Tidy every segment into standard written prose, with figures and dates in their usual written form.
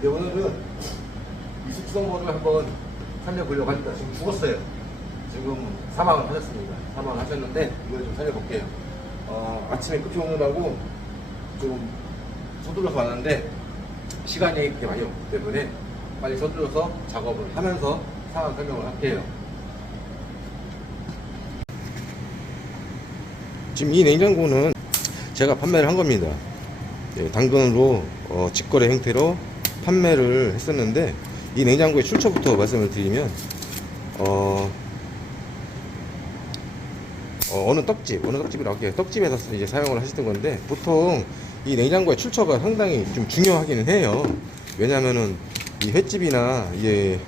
네, 오늘은 이 숙성모를 한번 살려보려고 합니다. 지금 죽었어요. 지금 사망을 하셨습니다. 사망을 하셨는데 이걸 좀 살려볼게요. 아침에 급히 오느라고 좀 서둘러서 왔는데 시간이 그렇게 많이 없기 때문에 빨리 서둘러서 작업을 하면서 상황 설명을 할게요. 지금 이 냉장고는 제가 판매를 한 겁니다. 네, 당근으로 직거래 형태로 판매를 했었는데, 이 냉장고의 출처부터 말씀을 드리면 어느 떡집이라고 할게요. 떡집에서 이제 사용을 하셨던 건데, 보통 이 냉장고의 출처가 상당히 좀 중요하기는 해요. 왜냐면은 이 횟집이나 이게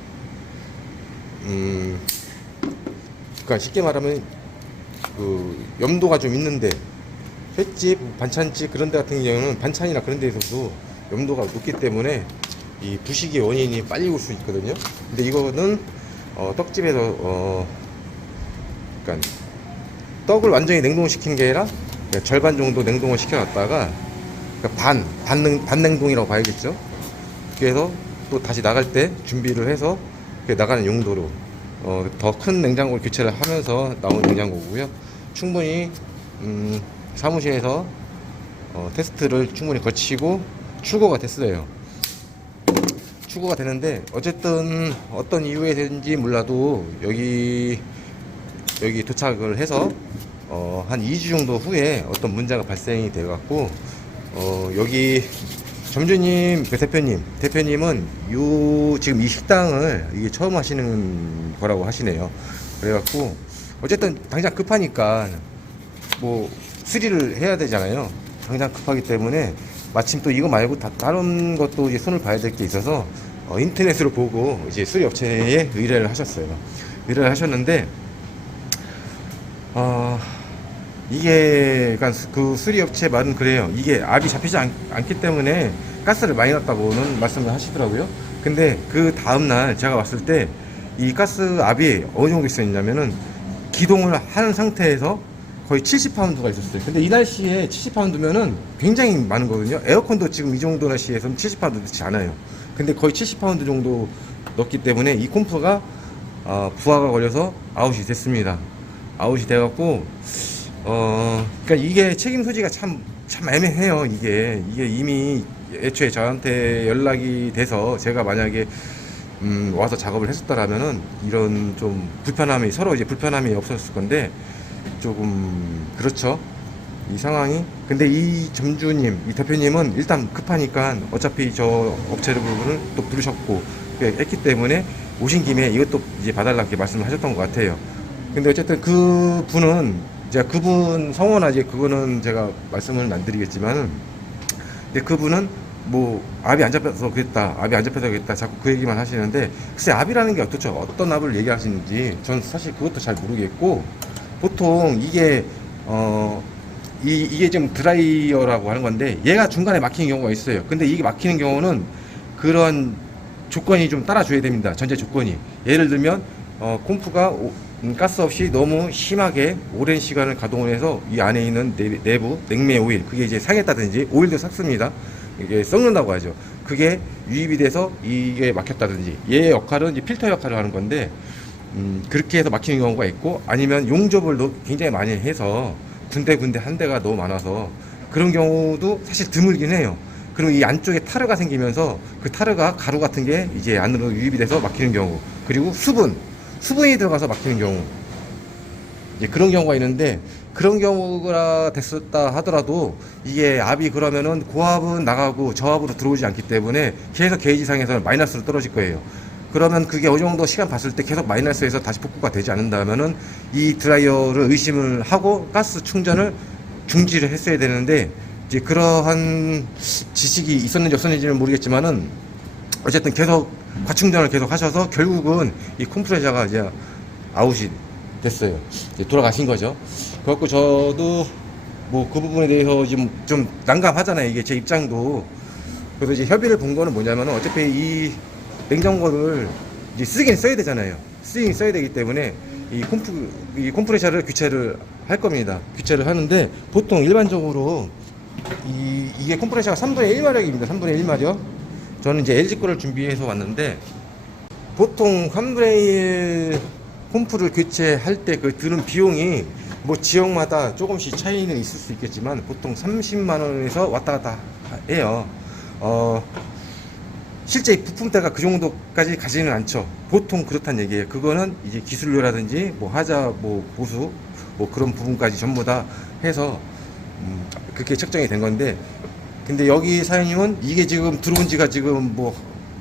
그러니까 쉽게 말하면 그 염도가 좀 있는데, 횟집, 반찬집 그런 데 같은 경우는 반찬이나 그런 데에서도 염도가 높기 때문에 이 부식의 원인이 빨리 올 수 있거든요. 근데 이거는 떡집에서 그러니까 떡을 완전히 냉동시킨 게 아니라 절반 정도 냉동을 시켜놨다가, 그러니까 반냉동이라고 봐야겠죠. 그래서 또 다시 나갈 때 준비를 해서 나가는 용도로 더 큰 냉장고를 교체를 하면서 나온 냉장고고요. 충분히 사무실에서 테스트를 충분히 거치고 출고가 됐어요. 출고가 되는데, 어쨌든 어떤 이유에서인지 몰라도 여기 도착을 해서 한 2주 정도 후에 어떤 문제가 발생이 돼 갖고 여기 점주님, 그 대표님은 지금 이 식당을 이게 처음 하시는 거라고 하시네요. 그래갖고 어쨌든 당장 급하니까 뭐 수리를 해야 되잖아요. 당장 급하기 때문에 마침 또 이거 말고 다른 것도 이제 손을 봐야 될 게 있어서 인터넷으로 보고 이제 수리 업체에 의뢰를 하셨어요. 의뢰를 하셨는데 이게 그러니까 그 수리 업체 말은 그래요. 이게 압이 잡히지 않기 때문에 가스를 많이 넣었다고는 말씀을 하시더라고요. 근데 그 다음날 제가 왔을 때 이 가스 압이 어느 정도 있었냐면은 기동을 하는 상태에서 거의 70파운드가 있었어요. 근데 이 날씨에 70파운드면은 굉장히 많은 거거든요. 에어컨도 지금 이 정도 날씨에서는 70파운드 넣지 않아요. 근데 거의 70파운드 정도 넣었기 때문에 이 콤프가 부하가 걸려서 아웃이 됐습니다. 아웃이 돼갖고 그러니까 이게 책임 소지가 참 애매해요. 이게 이미 애초에 저한테 연락이 돼서 제가 만약에 와서 작업을 했었다라면은 이런 좀 불편함이, 서로 이제 불편함이 없었을 건데, 조금 그렇죠, 이 상황이. 근데 이 점주님, 이 대표님은 일단 급하니까 어차피 저 업체를 부분을 또 부르셨고 했기 때문에 오신 김에 이것도 이제 봐달라고 이렇게 말씀을 하셨던 것 같아요. 근데 어쨌든 그 분은 제가 그분 성원나 이제 그거는 제가 말씀을 안 드리겠지만은, 근데 그분은 뭐 압이 안 잡혀서 그랬다 자꾸 그 얘기만 하시는데, 글쎄 압이라는 게 어떻죠, 어떤 압을 얘기하시는지 전 사실 그것도 잘 모르겠고, 보통 이게 이게 좀 드라이어라고 하는 건데 얘가 중간에 막히는 경우가 있어요. 근데 이게 막히는 경우는 그런 조건이 좀 따라줘야 됩니다. 전제 조건이. 예를 들면 콤프가 가스 없이 너무 심하게 오랜 시간을 가동을 해서 이 안에 있는 내부 냉매 오일, 그게 이제 상했다든지, 오일도 삭습니다. 이게 썩는다고 하죠. 그게 유입이 돼서 이게 막혔다든지, 얘의 역할은 이제 필터 역할을 하는 건데, 그렇게 해서 막히는 경우가 있고, 아니면 용접을 굉장히 많이 해서 군데 한 대가 너무 많아서 그런 경우도 사실 드물긴 해요. 그리고 이 안쪽에 타르가 생기면서 그 타르가 가루 같은 게 이제 안으로 유입이 돼서 막히는 경우, 그리고 수분이 들어가서 막히는 경우, 이제 그런 경우가 있는데, 그런 경우가 됐었다 하더라도 이게 압이 그러면은 고압은 나가고 저압으로 들어오지 않기 때문에 계속 게이지상에서는 마이너스로 떨어질 거예요. 그러면 그게 어느 정도 시간 봤을 때 계속 마이너스에서 다시 복구가 되지 않는다면은 이 드라이어를 의심을 하고 가스 충전을 중지를 했어야 되는데, 이제 그러한 지식이 있었는지 없었는지는 모르겠지만은 어쨌든 계속 과충전을 계속 하셔서 결국은 이 컴프레셔가 이제 아웃이 됐어요. 이제 돌아가신 거죠. 그래갖고 저도 뭐 그 부분에 대해서 지금 좀 난감하잖아요. 이게 제 입장도. 그래서 이제 협의를 본 거는 뭐냐면은, 어차피 이 냉장고를 이제 쓰긴 써야 되잖아요. 쓰긴 써야 되기 때문에 이 컴프레셔를 교체를 할 겁니다. 교체를 하는데, 보통 일반적으로 이게 컴프레셔가 3분의 1마력입니다. 3분의 1마력. 저는 이제 LG 거를 준비해서 왔는데, 보통 환브레일 펌프를 교체할 때 그 드는 비용이 뭐 지역마다 조금씩 차이는 있을 수 있겠지만 보통 30만 원에서 왔다 갔다 해요. 실제 부품대가 그 정도까지 가지는 않죠. 보통 그렇다는 얘기예요. 그거는 이제 기술료라든지 뭐 하자 뭐 보수 뭐 그런 부분까지 전부 다 해서 그렇게 책정이 된 건데, 근데 여기 사장님은 이게 지금 들어온 지가 지금 뭐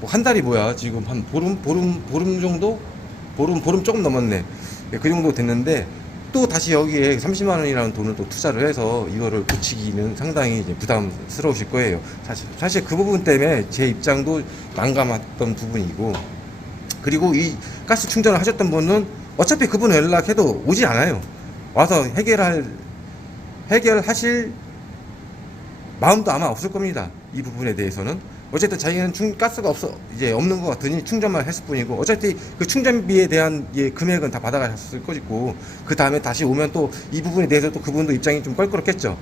한 달이 뭐야, 지금 한 보름 정도, 보름 조금 넘었네. 그 정도 됐는데 또 다시 여기에 30만 원이라는 돈을 또 투자를 해서 이거를 고치기는 상당히 이제 부담스러우실 거예요. 사실 그 부분 때문에 제 입장도 난감했던 부분이고, 그리고 이 가스 충전을 하셨던 분은 어차피 그분 연락해도 오지 않아요. 와서 해결하실 마음도 아마 없을 겁니다. 이 부분에 대해서는. 어쨌든 자기는 가스가 이제 없는 것 같으니 충전만 했을 뿐이고, 어차피 그 충전비에 대한 금액은 다 받아가셨을 거고, 그 다음에 다시 오면 또 이 부분에 대해서 또 그분도 입장이 좀 껄끄럽겠죠.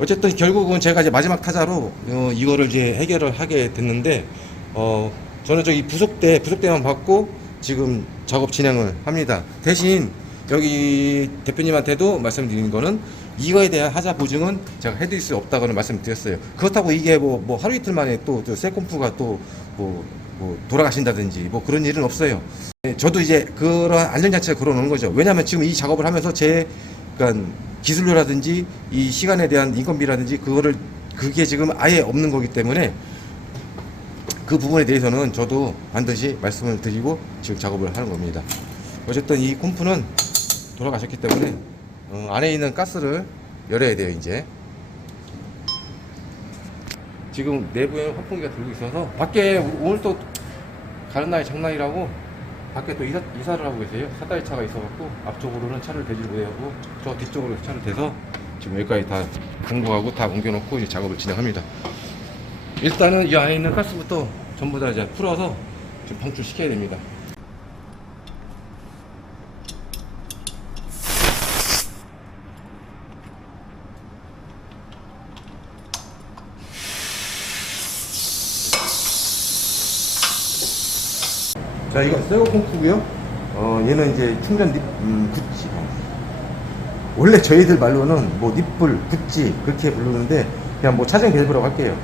어쨌든 결국은 제가 이제 마지막 타자로 이거를 이제 해결을 하게 됐는데, 저는 저기 부속대만 받고 지금 작업 진행을 합니다. 대신 여기 대표님한테도 말씀드리는 거는, 이거에 대한 하자 보증은 제가 해드릴 수 없다고는 말씀드렸어요. 그렇다고 이게 뭐 하루 이틀 만에 또 새 콤프가 또 뭐 돌아가신다든지 뭐 그런 일은 없어요. 저도 이제 그런 안전장치가 걸어놓은 거죠. 왜냐하면 지금 이 작업을 하면서 그러니까 기술료라든지 이 시간에 대한 인건비라든지 그게 지금 아예 없는 거기 때문에, 그 부분에 대해서는 저도 반드시 말씀을 드리고 지금 작업을 하는 겁니다. 어쨌든 이 콤프는 돌아가셨기 때문에 안에 있는 가스를 열어야 돼요. 이제 지금 내부에 환풍기가 들고 있어서, 밖에 오늘 또 가는 날이 장날이라고 밖에 또 이사를 하고 계세요. 사다리 차가 있어갖고 앞쪽으로는 차를 대지 못하고 저 뒤쪽으로 차를 대서 지금 여기까지 다 공부하고 다 옮겨놓고 이제 작업을 진행합니다. 일단은 이 안에 있는 가스부터 전부 다 이제 풀어서 좀 방출시켜야 됩니다. 자, 이거 새거 pom프고요. 얘는 이제 충전 굿지. 원래 저희들 말로는 뭐 닛불, 굿지 그렇게 부르는데, 그냥 뭐 차전 밸브라고 할게요.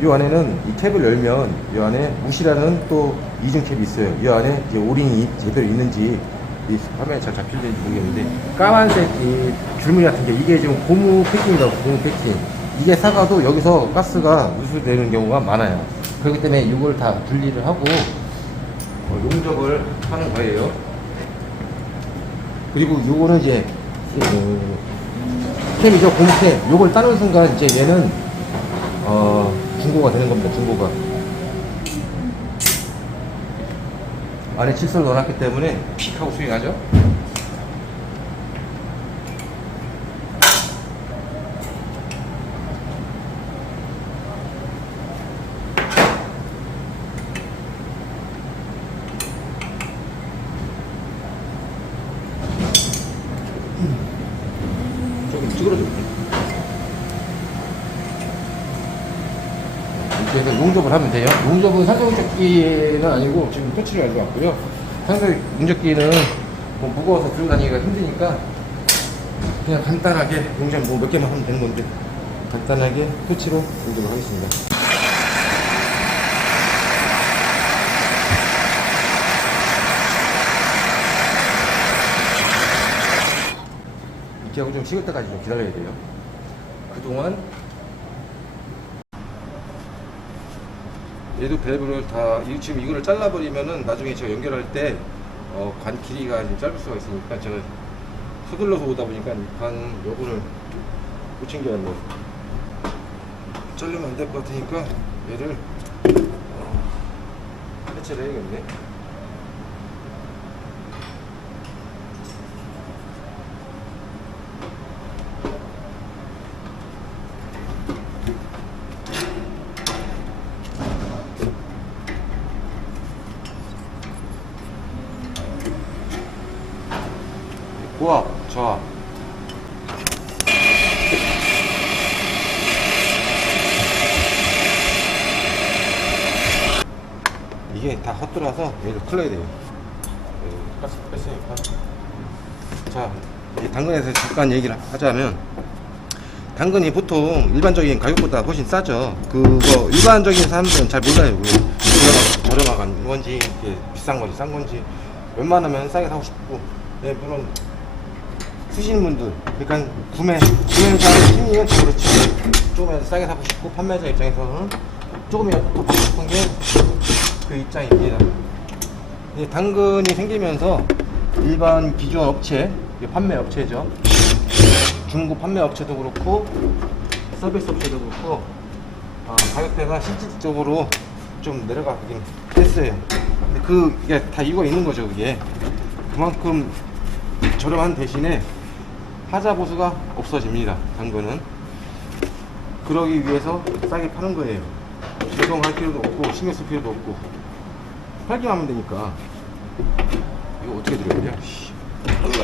이 안에는 이 캡을 열면 이 안에 무시라는 또 이중 캡이 있어요. 이 안에 오링이 제대로 있는지 이 화면에 잘 잡힐는지 모르겠는데, 까만색 이 줄무늬 같은 게 이게 지금 고무 패킹이라고, 고무 패킹. 이게 사가도 여기서 가스가 누수되는 경우가 많아요. 그렇기 때문에 이걸 다 분리를 하고 용접을 하는 거예요. 그리고 요거는 이제 캠이죠, 고무캠. 요걸 따는 순간 이제 얘는 중고가 되는 겁니다. 중고가 안에 칫솔 넣어놨기 때문에 픽 하고 스윙하죠. 찌그러졌네. 이렇게 해서 용접을 하면 돼요. 용접은 산소용접기는 아니고 지금 토치를 가지고 왔고요. 산소용접기는 뭐 무거워서 들고 다니기가 힘드니까 그냥 간단하게 용접 뭐 몇 개만 하면 되는 건데, 간단하게 토치로 용접을 하겠습니다. 이렇게 하고 좀 식을 때까지 좀 기다려야 돼요. 그동안 얘도 밸브를 다 지금 이거를 잘라버리면은 나중에 제가 연결할 때 관 길이가 좀 짧을 수가 있으니까 제가 서둘러서 오다 보니까 관 요거를 못 챙겨왔네요. 자르면 안 될 것 같으니까 얘를 해체를 해야겠네. 우와, 좋아. 이게 다 헛돌아서 얘를 클러야 돼요. 가스 뺐으니까. 자, 이 당근에서 잠깐 얘기를 하자면, 당근이 보통 일반적인 가격보다 훨씬 싸죠. 그거 일반적인 사람들은 잘 몰라요. 저렴한 건지 비싼 건지 싼 건지. 웬만하면 싸게 사고 싶고, 네, 물론 쓰시는 분들, 그러니까 구매자 심리는 더 그렇지. 조금이라도 싸게 사고 싶고, 판매자 입장에서는 조금이라도 더 받고 싶은 게 그 입장입니다. 당근이 생기면서 일반 기존 업체, 판매 업체죠. 중고 판매 업체도 그렇고 서비스 업체도 그렇고 가격대가 실질적으로 좀 내려가긴 했어요. 근데 그게 다 이유가 있는 거죠. 그게 그만큼 저렴한 대신에 하자 보수가 없어집니다. 당근은 그러기 위해서 싸게 파는 거예요. 죄송할 필요도 없고 신경 쓸 필요도 없고 팔기만 하면 되니까. 이거 어떻게 드려야 돼요?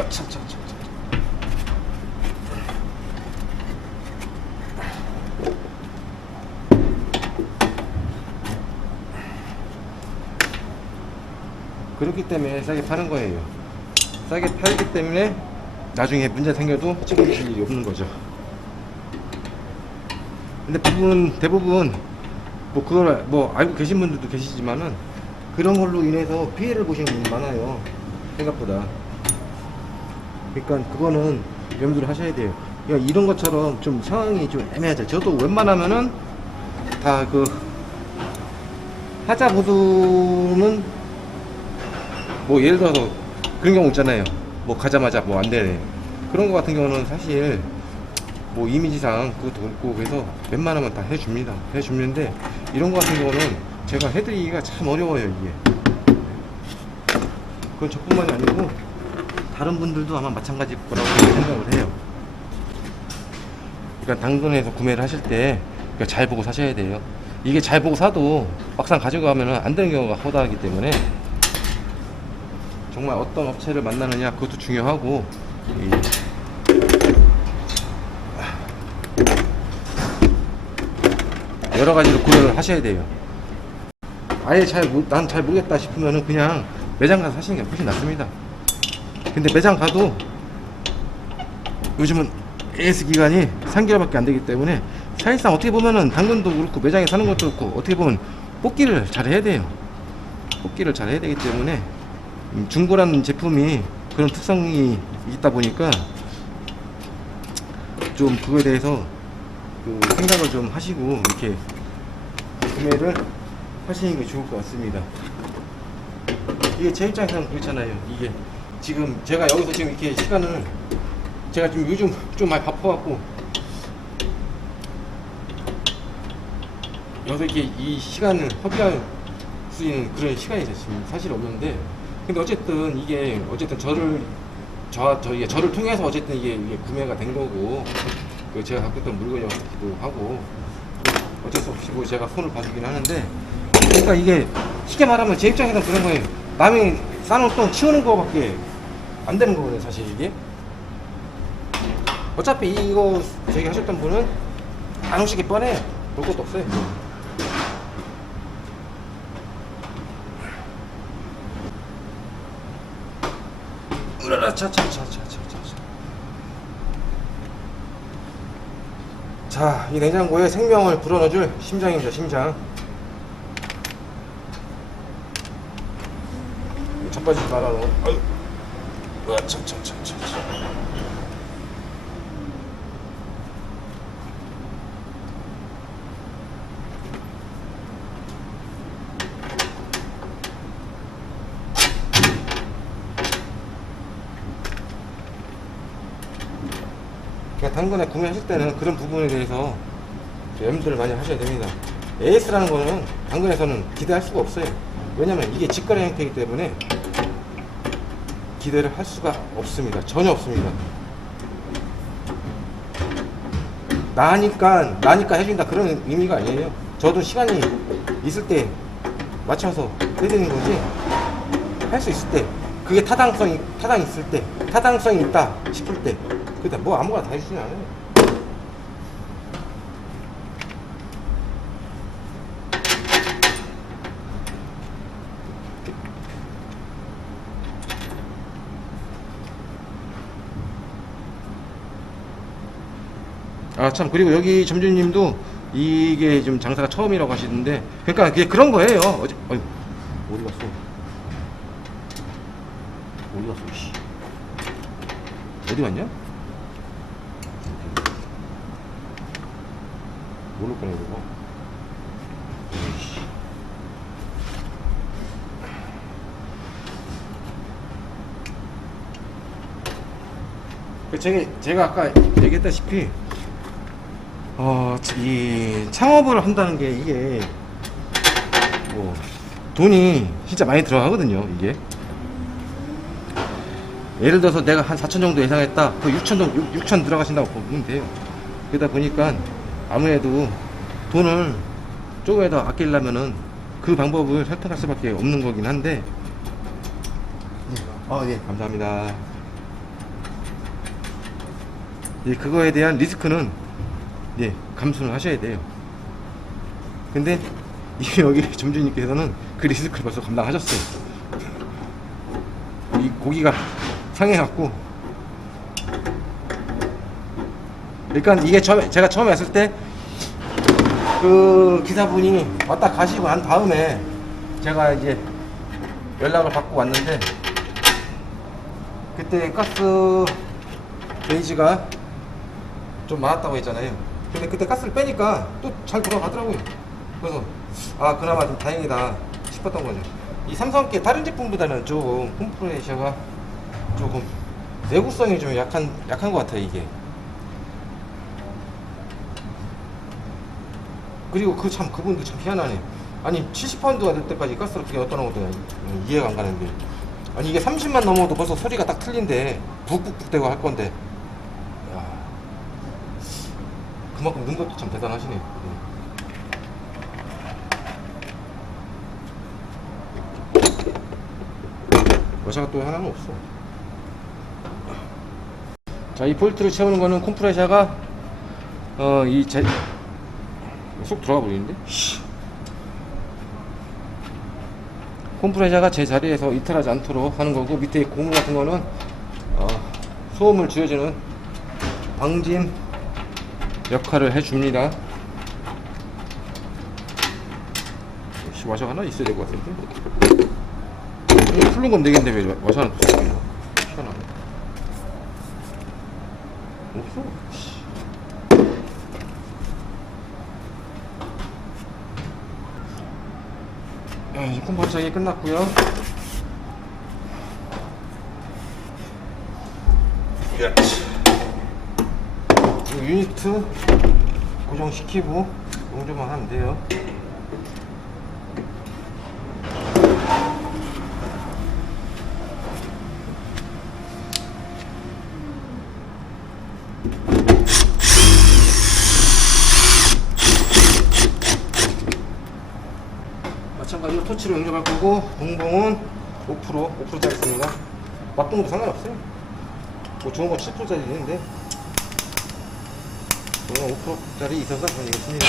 차차차차. 그렇기 때문에 싸게 파는 거예요. 싸게 팔기 때문에 나중에 문제 생겨도 책임질 일이 없는 거죠. 근데 대부분 뭐 그걸 뭐 알고 계신 분들도 계시지만은 그런 걸로 인해서 피해를 보시는 분이 많아요. 생각보다. 그러니까 그거는 염두를 하셔야 돼요. 그러니까 이런 것처럼 좀 상황이 좀 애매하죠. 저도 웬만하면은 다 하자 보수는 뭐 예를 들어서 그런 경우 있잖아요. 뭐 가자마자 뭐 안 되네. 그런 거 같은 경우는 사실 뭐 이미지상 그것도 그렇고 그래서 웬만하면 다 해줍니다. 해주는데 이런 거 같은 경우는 제가 해드리기가 참 어려워요. 이게 그건 저뿐만이 아니고 다른 분들도 아마 마찬가지일 거라고 생각을 해요. 그러니까 당근에서 구매를 하실 때 그러니까 잘 보고 사셔야 돼요. 이게 잘 보고 사도 막상 가져가면 안 되는 경우가 허다하기 때문에 정말 어떤 업체를 만나느냐 그것도 중요하고 여러 가지로 고려를 하셔야 돼요. 아예 난 잘 모르겠다 싶으면은 그냥 매장 가서 사시는 게 훨씬 낫습니다. 근데 매장 가도 요즘은 AS 기간이 3개월밖에 안 되기 때문에 사실상 어떻게 보면은 당근도 그렇고 매장에 사는 것도 그렇고 어떻게 보면 뽑기를 잘 해야 돼요. 뽑기를 잘 해야 되기 때문에 중고라는 제품이 그런 특성이 있다 보니까 좀 그거에 대해서 생각을 좀 하시고 이렇게 구매를 하시는 게 좋을 것 같습니다. 이게 제 입장에서는 그렇잖아요. 이게 지금 제가 여기서 지금 이렇게 시간을 제가 지금 요즘 좀 많이 바빠갖고 여기서 이렇게 이 시간을 허비할 수 있는 그런 시간이 지금 사실 없는데, 근데 어쨌든 이게 저를 통해서 어쨌든 이게 구매가 된 거고 제가 갖고 있던 물건이었기도 하고 어쩔 수 없이 제가 손을 봐주긴 하는데, 그러니까 이게 쉽게 말하면 제 입장에서는 그런 거예요. 남이 싸놓은 똥 치우는 거밖에 안 되는 거거든요. 사실 이게 어차피 이거 저기 하셨던 분은 안 오시기 뻔해. 볼 것도 없어요. 으라라 자, 이 냉장고에 생명을 불어넣어줄 심장입니다. 심장. 자빠지지 말아요. 아유. 그러니까 당근에 구매하실 때는 그런 부분에 대해서 염두를 많이 하셔야 됩니다. AS라는 거는 당근에서는 기대할 수가 없어요. 왜냐면 이게 직거래 형태이기 때문에 기대를 할 수가 없습니다. 전혀 없습니다. 나니까 해준다 그런 의미가 아니에요. 저도 시간이 있을 때 맞춰서 해드리는 거지, 할 수 있을 때, 그게 타당성이 있을 때, 타당성이 있다 싶을 때, 그다 뭐 아무거나 다 해주진 않아요. 아, 참, 그리고 여기 점주님도 이게 좀 장사가 처음이라고 하시는데, 그러니까 그게 그런 거예요. 어디 갔어? 어디 갔어, 씨. 어디 갔냐? 모를 거네, 이거. 제가 아까 얘기했다시피 이 창업을 한다는 게 이게 뭐 돈이 진짜 많이 들어가거든요. 이게 예를 들어서 내가 한 4천 정도 예상했다. 그 6천 들어가신다고 보면 돼요. 그러다 보니까 아무래도 돈을 조금이라도 아끼려면은 그 방법을 선택할 수밖에 없는 거긴 한데. 예, 감사합니다. 예, 그거에 대한 리스크는 예, 감수를 하셔야 돼요. 근데 이미 여기 점주님께서는 그 리스크를 벌써 감당하셨어요. 이 고기가 상해갖고. 그러니까 이게 제가 처음에 왔을 때 그 기사분이 왔다 가시고 난 다음에 제가 이제 연락을 받고 왔는데, 그때 가스 게이지가 좀 많았다고 했잖아요. 근데 그때 가스를 빼니까 또 잘 돌아가더라고요. 그래서 그나마 좀 다행이다 싶었던 거죠. 이 삼성께 다른 제품보다는 좀 컴프레셔가 조금 내구성이 좀 약한 것 같아요, 이게. 그리고 그분도 참 희한하네. 아니 70파운드가 될 때까지 가스를 그게 어떠나 것도 이해가 안 가는데, 아니 이게 30만 넘어도 벌써 소리가 딱 틀린데 북북북 대고 할 건데, 야, 그만큼 넣은 것도 참 대단하시네. 여자가 또 하나는 없어. 자, 이 볼트를 채우는 거는 컴프레셔가 쏙 들어가 버리는데? 컴프레셔가 제 자리에서 이탈하지 않도록 하는 거고, 밑에 고무 같은 거는 소음을 줄여주는 방진 역할을 해줍니다. 와셔 하나 있어야 될 것 같은데? 풀는 건 되겠는데 왜 와셔 하나 또 있어요? 희한하네. 없어. 컴프레셔 작업이 끝났고요. 유니트 고정시키고 용접만 하면 돼요. 마찬가지로 토치로 용접할 거고, 동봉은 5%짜리 씁니다. 맞동도 상관없어요. 뭐 좋은 건 7%짜리 있는데 저는 5%짜리 있어서 저는 이거 씁니다.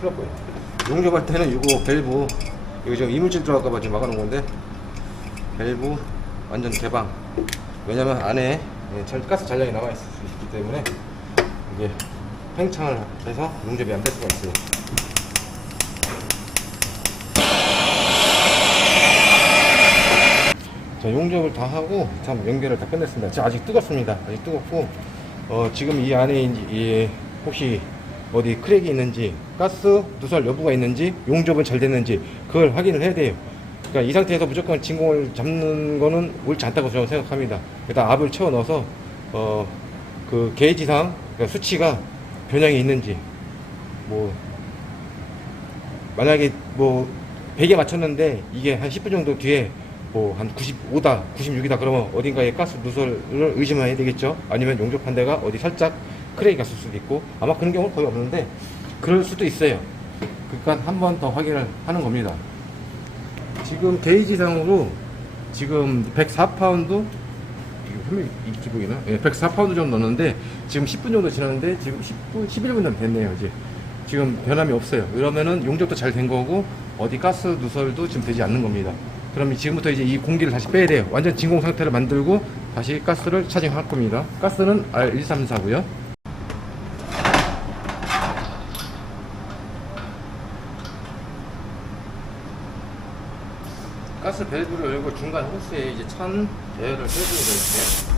큰일 날 거예요. 용접할 때는 이거 밸브, 이거 지금 이물질 들어갈까봐 지금 막아놓은 건데, 밸브 완전 개방. 왜냐면 안에 가스 잔량이 남아있을 수 있기 때문에 이게 팽창을 해서 용접이 안 될 수가 있어요. 자, 용접을 다 하고 참 연결을 다 끝냈습니다. 지금 아직 뜨겁습니다. 아직 뜨겁고, 지금 이 안에 혹시 어디 크랙이 있는지, 가스 누설 여부가 있는지, 용접은 잘 됐는지 그걸 확인을 해야 돼요. 그러니까 이 상태에서 무조건 진공을 잡는 거는 옳지 않다고 저는 생각합니다. 일단 압을 채워 넣어서 그 게이지상, 그러니까 수치가 변형이 있는지, 뭐 만약에 뭐 100에 맞췄는데 이게 한 10분 정도 뒤에 뭐 한 95다 96이다 그러면 어딘가에 가스 누설을 의심해야 되겠죠. 아니면 용접한 데가 어디 살짝 크랙이 갔을 수도 있고, 아마 그런 경우는 거의 없는데 그럴 수도 있어요. 그러니까 한 번 더 확인을 하는 겁니다. 지금 게이지상으로 지금 104파운드, 이 기록이나? 예, 104파운드 정도 넣었는데 지금 10분 정도 지났는데 지금 11분 정도 됐네요. 이제 지금 변함이 없어요. 그러면은 용접도 잘 된 거고 어디 가스 누설도 지금 되지 않는 겁니다. 그러면 지금부터 이제 이 공기를 다시 빼야 돼요. 완전 진공 상태를 만들고 다시 가스를 차징할 겁니다. 가스는 R134고요. 가스 밸브를 열고 중간 호스에 이제 찬 에어를 빼주고 있어요.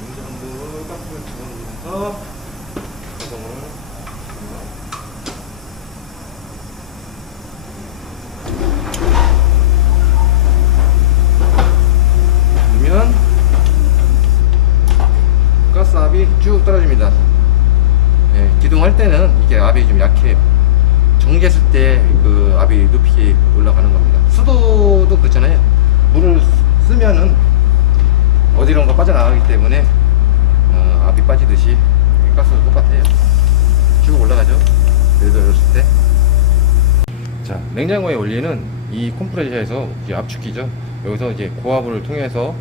냉장고 가스를 집어넣으면서 가동을 누르면 가스 압이 쭉 떨어집니다. 네, 기동할 때는 이게 압이 좀 약해요. 정지했을 때 그 압이 높이 올라가는 겁니다. 수도도 그렇잖아요. 물을 쓰면은 어디론가 빠져나가기 때문에 압이 빠지듯이 가스도 똑같아요. 쭉 올라가죠. 그래도 열었을 때. 자, 냉장고에 올리는 이 컴프레셔에서 이제 압축기죠. 여기서 이제 고압을 통해서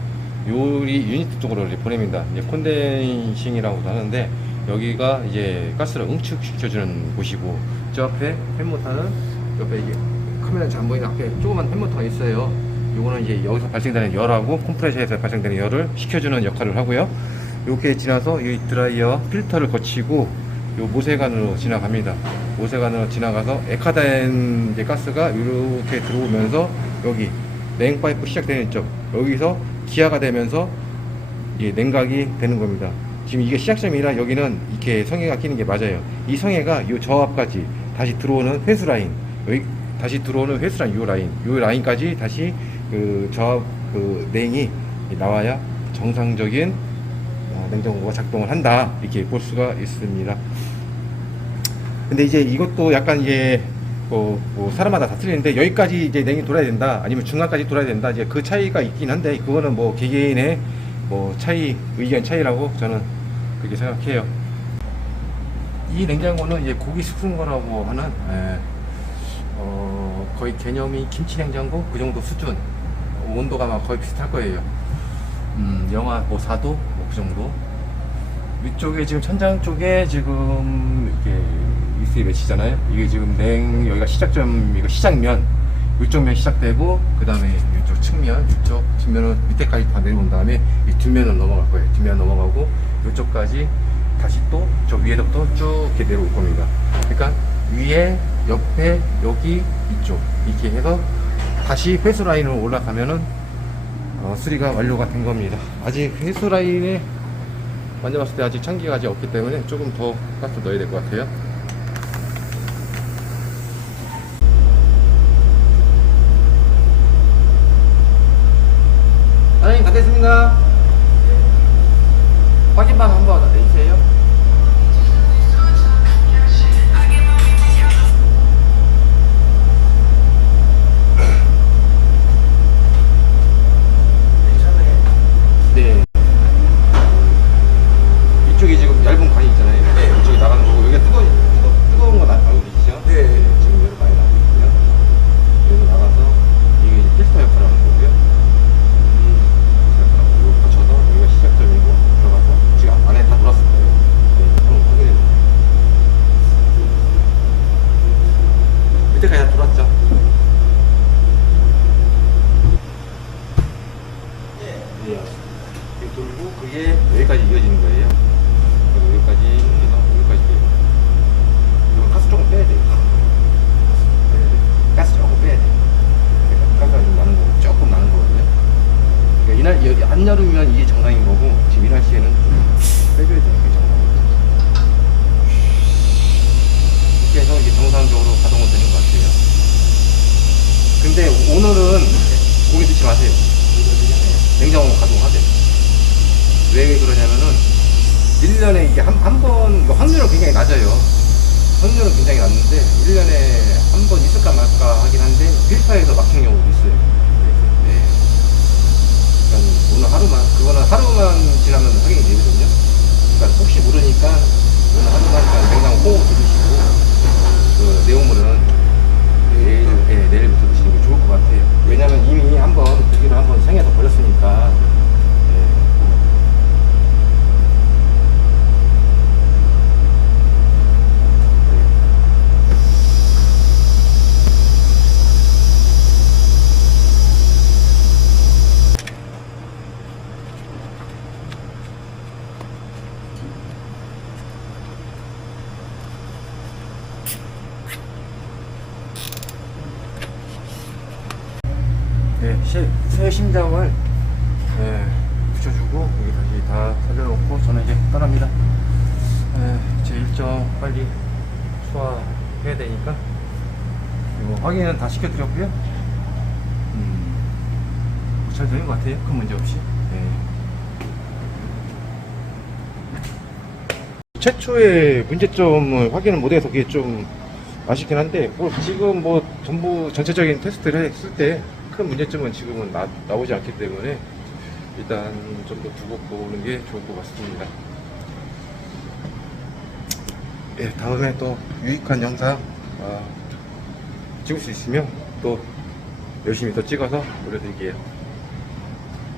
요리 유니트 쪽으로 이제 보냅니다. 이제 콘덴싱이라고도 하는데 여기가 이제 가스를 응축시켜주는 곳이고 저 앞에 팬모터는 옆에 이게 카메라 잘 안 보이는 앞에 조그만 팬모터가 있어요. 요거는 이제 여기서 발생되는 열하고 컴프레셔에서 발생되는 열을 식혀주는 역할을 하고요. 요게 지나서 이 드라이어 필터를 거치고 요 모세관으로 지나갑니다. 모세관으로 지나가서 액화된 이제 가스가 이렇게 들어오면서 여기 냉파이프 시작되는 쪽 여기서 기화가 되면서 이게 냉각이 되는 겁니다. 지금 이게 시작점이라 여기는 이렇게 성에가 끼는 게 맞아요. 이 성에가 요 저압까지 다시 들어오는 회수 라인, 여기 다시 들어오는 회수 라인, 요 라인까지 다시 그 저압 그 냉이 나와야 정상적인 냉장고가 작동을 한다 이렇게 볼 수가 있습니다. 근데 이제 이것도 약간 이게 뭐 사람마다 다 틀리는데 여기까지 이제 냉이 돌아야 된다 아니면 중간까지 돌아야 된다 이제 그 차이가 있긴 한데 그거는 뭐 개개인의 뭐 의견 차이라고 저는 그렇게 생각해요. 이 냉장고는 이제 고기 숙성거라고 하는 거의 개념이 김치 냉장고 그 정도 수준 온도가 막 거의 비슷할 거예요. 영하 뭐 4도 뭐 그 정도. 위쪽에 지금 천장 쪽에 지금 이렇게 위스에 맺히잖아요. 이게 지금 여기가 시작점, 이거 시작면, 이쪽 면 시작되고 그 다음에 이쪽 측면, 이쪽 뒷면은 밑에까지 다 내려온 다음에 이 뒷면은 넘어갈 거예요. 뒷면 넘어가고 이쪽까지 다시 또 저 위에서부터 쭉 이렇게 내려올 겁니다. 그러니까 위에, 옆에, 여기, 이쪽 이렇게 해서 다시 회수 라인으로 올라가면은 수리가 완료가 된 겁니다. 아직 회수 라인에 만져봤을 때 아직 찬기가 아직 없기 때문에 조금 더 가스 넣어야 될 것 같아요. 사장님 다 됐습니다. 확인만 한번 해주세요. 네. 이쪽에 지금 얇은 관이 있잖아요. 네. 이쪽에 나가는 거고 여기가 뜨거운 거 알고 계시죠? 네. 네. 지금 여러 많이 나고 있고요. 여기 나가서 이게 이제 필터 역할을 하는 거고요. 이거 거쳐서 여기가 시작점이고 들어가서 지금 안에 다 돌았을 거예요. 네. 한번 확인해 보세요. 밑에까지 다 돌았죠? 네. 이렇게 돌고 그게 여기까지 이어지는 거예요. 그리고 여기까지 해서 여기까지 돼요. 이거 가스 조금 빼야 돼요. 가스 조금 빼야 돼요. 가스가 좀 나는 거, 조금 나는 거거든요. 그러니까 이날 안 여름이면 이게 정상인 거고 지금 이 날씨에는 좀 빼줘야 되는 게 정상이고 이렇게 해서 이게 정상적으로 가동은 되는 것 같아요. 근데 오늘은 고기 넣지 마세요. 냉장고 가동하세요. 왜 그러냐면은 1년에 이게 한 번 확률은 굉장히 낮아요. 확률은 굉장히 낮는데 1년에 한 번 있을까 말까 하긴 한데 필터에서 막힌 경우도 있어요. 네. 그러니까 오늘 그거는 하루만 지나면 확인이 되거든요. 그러니까 혹시 모르니까 오늘 하루만 냉장고 꼭 드시고 그 내용물은 내일부터 드시는 게 좋을 것 같아요. 왜냐면 이미 한번 고기를 한번 생에서 버렸으니까. 네, 새 심장을 붙여주고 여기 다시 다 살려놓고 저는 이제 떠납니다. 제 일정 빨리 소화해야 되니까 이거 확인은 다 시켜드렸고요. 잘 되는 것 같아요. 큰 문제 없이. 최초의 문제점을 확인을 못해서 그게 좀 아쉽긴 한데, 뭐 지금 뭐 전부 전체적인 테스트를 했을 때 큰 문제점은 지금은 나오지 않기 때문에 일단 좀 더 두고 보는 게 좋을 것 같습니다. 예, 다음에 또 유익한 영상 찍을 수 있으면 또 열심히 더 찍어서 올려드릴게요.